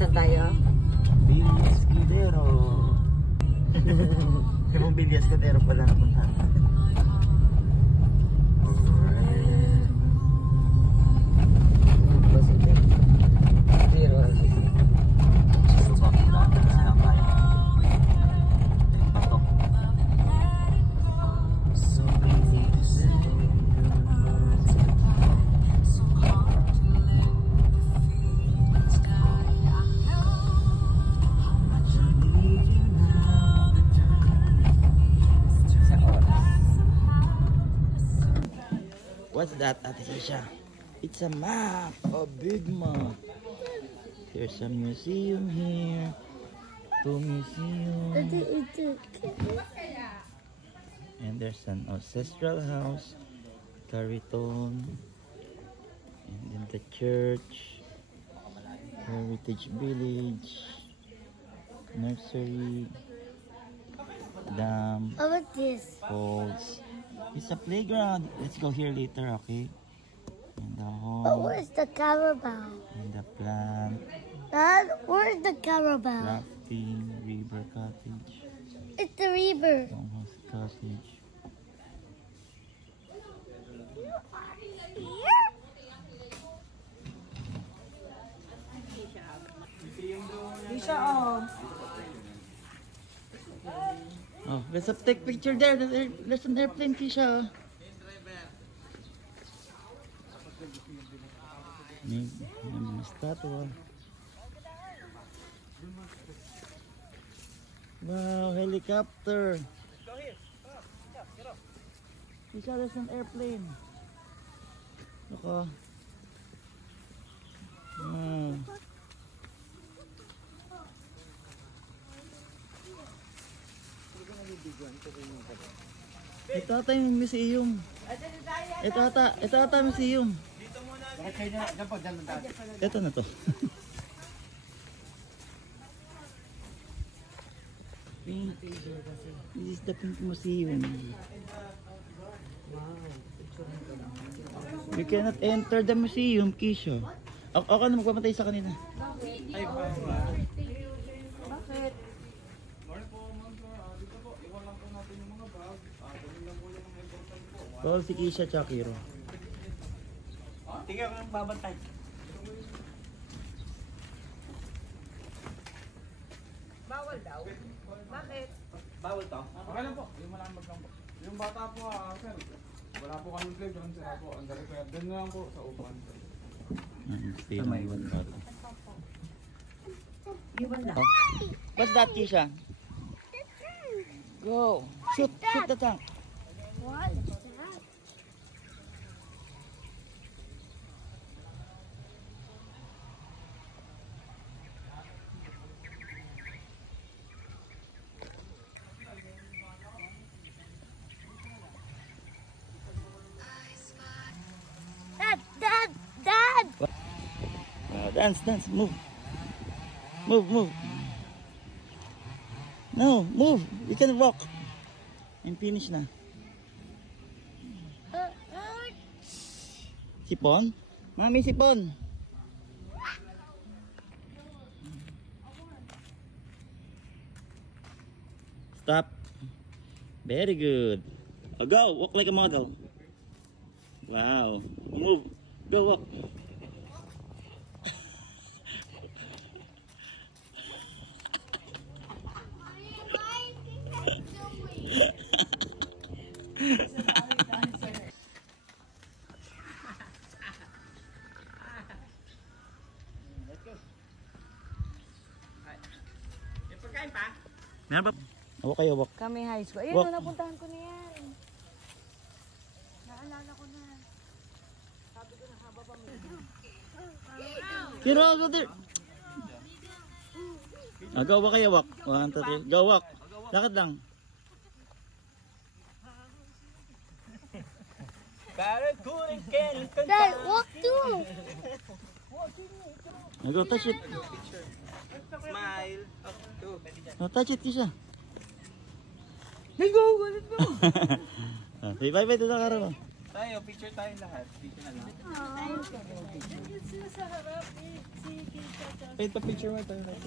Saan tayo? Bilyas Escudero. Yung Bilyas Escudero pala napunta. What's that, Ate Keisha? It's a map, a big map. There's a museum here. Two museums. And there's an ancestral house, Cariton, and then the church, Heritage Village, nursery, dam, How about this? falls. It's a playground. Let's go here later, okay? And the But home, where's the Carabao? and the plant, Dad, where's the Carabao? rafting, river cottage, It's the river. longhouse cottage. Kisha, oh. Oh, let's take picture there. There's an airplane, Keisha. May mga statue. Wow, helicopter. Keisha, there's an airplane. Look, oh. Wow. Ito ata yung museum. Ito ata museum. Dito muna. Bakit kayo na? Diyan po, dyan na dati. Ito na to. Pink. This is the Pink Museum. You cannot enter the museum, Kisho. Ako na magpamatay sa kanina. Ay, Bakit? dito po, iwan lang po natin yung mga bag. Kunin lang po yung mga important po. Bawal si Kisha at Kiro. Tingnan ko ng babantay. Bawal daw. Bakit? Bawal to? Okay lang po. Yung malambag lang po. Yung bata po, sir. Wala po kami playground, sir po. Ang required. Doon na lang po sa upuan. Stay na iwan ba ito? Iwan lang. What's that, Kisha? Go! Shoot the tank! What is that? Dad! Dance, move. Move. No, move. You can walk. And finish na. Sipon? Mami, sipon. Stop. Very good. Go, walk like a model. Wow. Move. Go, walk. Pagkain pa? Meron ba? Awak kayo, walk. Kami high school. Ayun Walk. na, napuntahan ko na yan. Naalala ko na. Sabi ko na haba pa Kiro, go there. Go, walk kayo, walk. 1, 2, 3. Go, walk. Lakad lang. Dad, walk too! Go, touch it. Smile. Touch it, Kisha. Let's go! Let's go! Say bye-bye to the camera. Tayo, picture tayo lahat. Picture na lang. Sila sa harap eh. Si Kita. Ito, picture mo tayo lahat.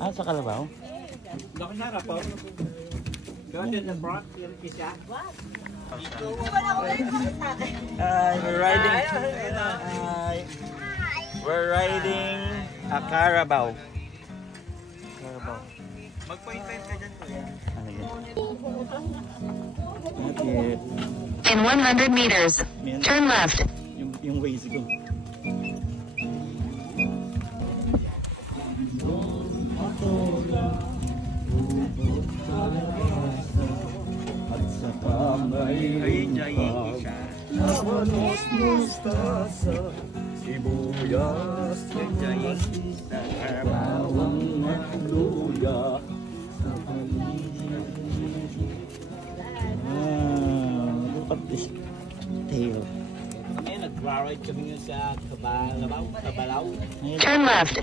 Ah, sa Kalabaw? Dok na rapo. Go to the front, yung isa. Hi, we're riding. Hi. We're riding a Carabao. Carabao. Mag-point ka dyan po yan. Ano yan? Okay. In 100 meters, turn left. Yung ways ko. At sa kamay Isa. Manos mustasa, sibuyas, bawang at luya sa paligid. Look at this tail. Kami, nag-ride kami nga sa Kabalaw. Turn left.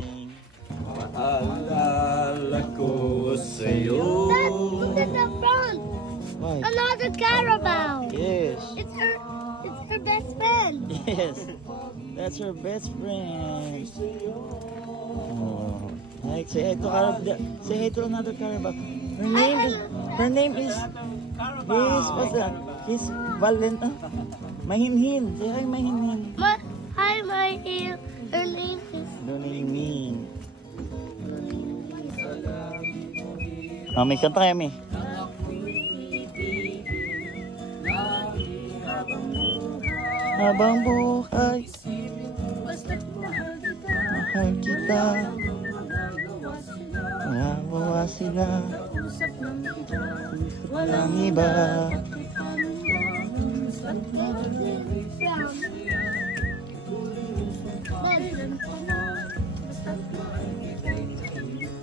Paalala ko sa'yo. Dad, look at the front. Why? Another Carabao. Yes. It's her best friend. Yes. That's her best friend. Oh. Like, say hi to say hi to another Carabao. Her name is what's that? He's Valenta. Mahinhin. Say hi, Mahinhin. Hi, my ear. Her name is. Mahinhin. May kanta kayo, May. Habang buhay, mahal kita. Magawa sila, walang iba.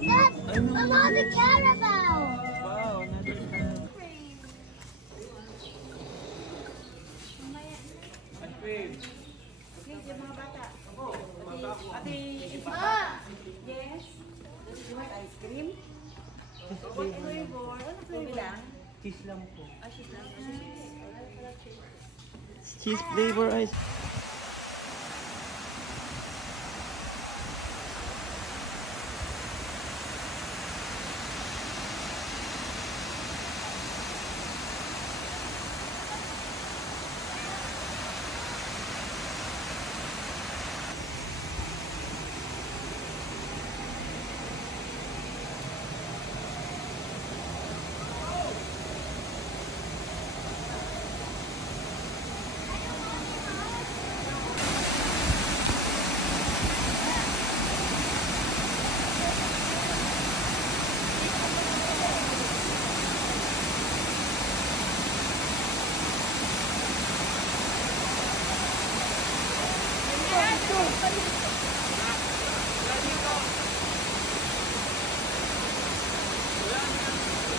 Dad, another Carabao. Yes. You want ice cream? What flavor? Ano flavor lang? Cheese lang po. Cheese flavor ice.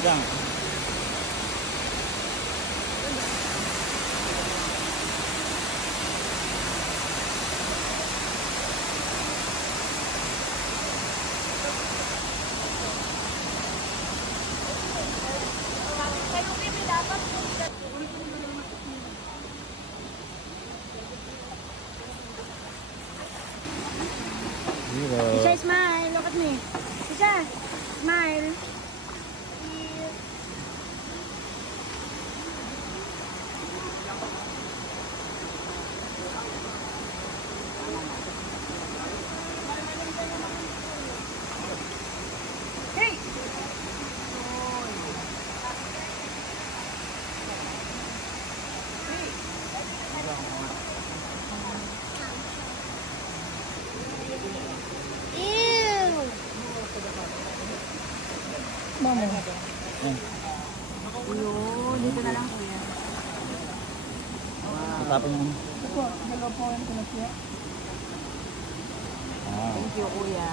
Lang. Isha, smile. Look at me. Isha, smile. Ew. Mama. Yun, dito na lang kuya. Matapin mo. Thank you, kuya.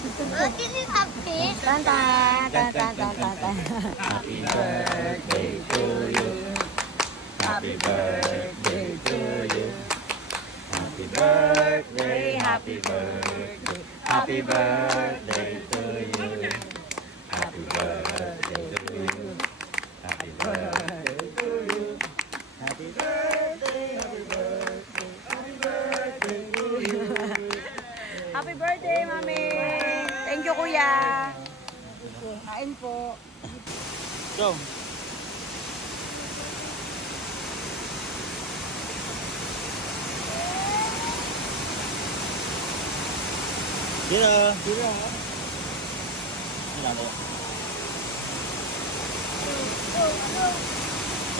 Can you have fish? Tan tan tan tan tan tan tan. Happy birthday to you. Happy birthday to you. Happy birthday, happy birthday. Happy birthday to you. Happy birthday to you. po. Go. Dito. Dito. Ano ba?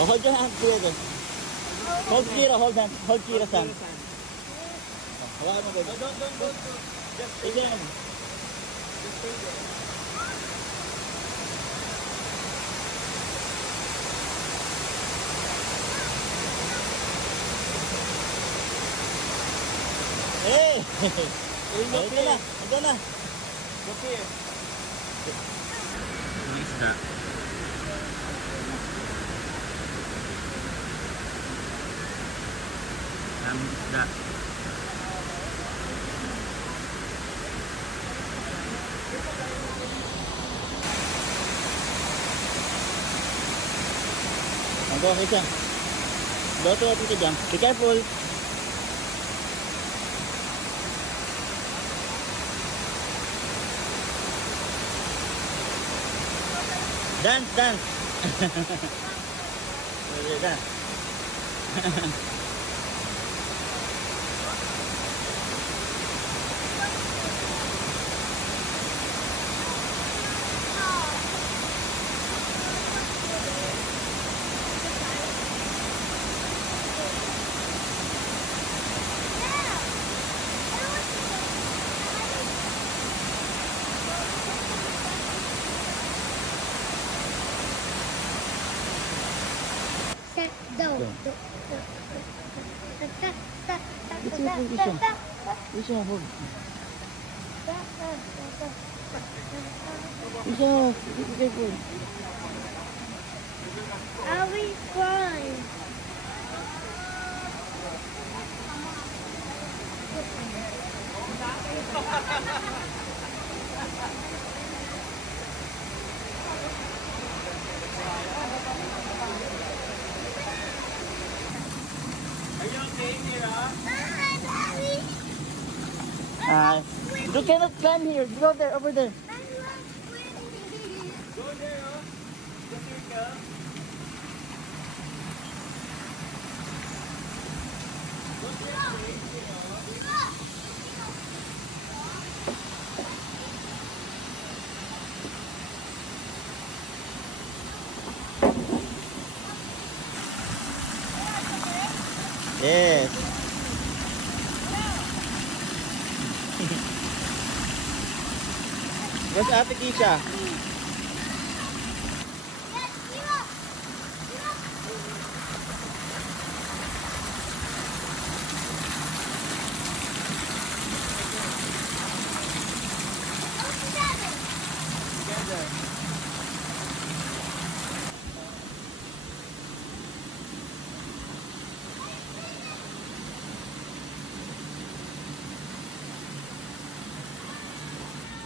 Oh, hold your hand together. Hold Kira, hold hand. Hold Kira's hand. Hawakan mo, baby. Don't. Just again. Hey! Ito na. Ito na. Look here. Ano isda? Daming isda. Ang gawa isa. Loto natin ka dyan. Be careful. Dance, dance. Dance. Isa, hold. Isa, be careful. I'll be fine. Are you okay, Mira? You cannot climb here. Go there, over there. Go there, oh. Look here, girl. Yes. Where's Ate Kisha?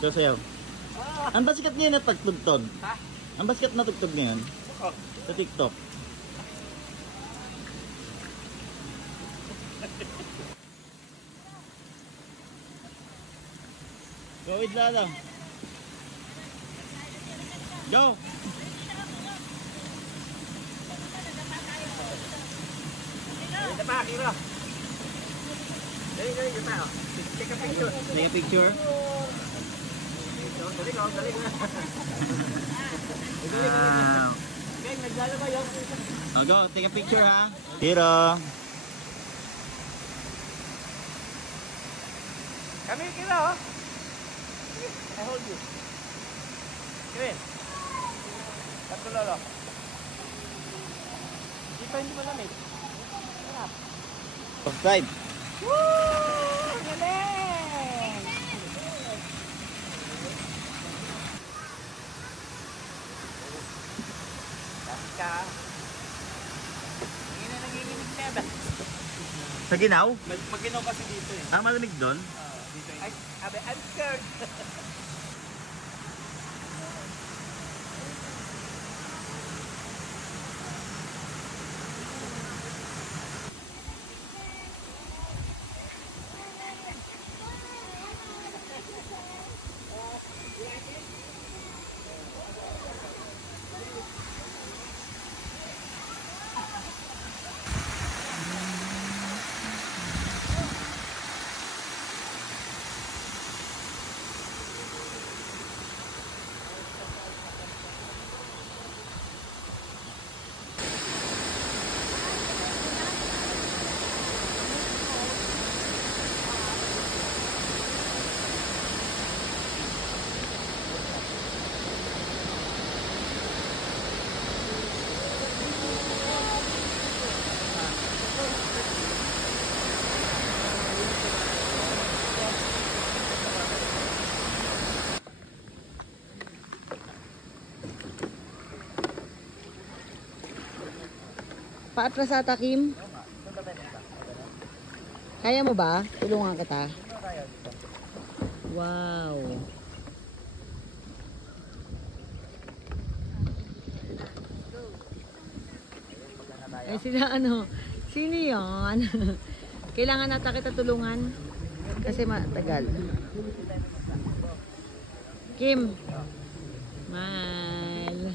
Go sayaw. Ang basikat ngayon na pagtugtog. Ha? Ang basikat na tugtog ngayon. Oh. Sa TikTok. Go with Lala. Go! Dito pa, Kira. Dali, dito pa. Take a picture. Take a picture. Dali ka. Wow. Okay, naglalaba yun. Oh, go. Take a picture ha. Hiro. Come here, Kira, oh. I hold you. Come in. Tatlo lolo. Di pa hindi malamig. Subscribe. Woo! Galing! Bakit ka? Hindi na nanginginig na ba? Sa Ginaw? Mag-ginaw kasi dito eh. Ah, malamig doon? Dito eh. I'm scared. Paatras ata, Kim. Kaya mo ba? Tulungan kita. Wow. Ay sila ano, sino yun? Kailangan nata kita tulungan kasi matagal. Kim. Mal.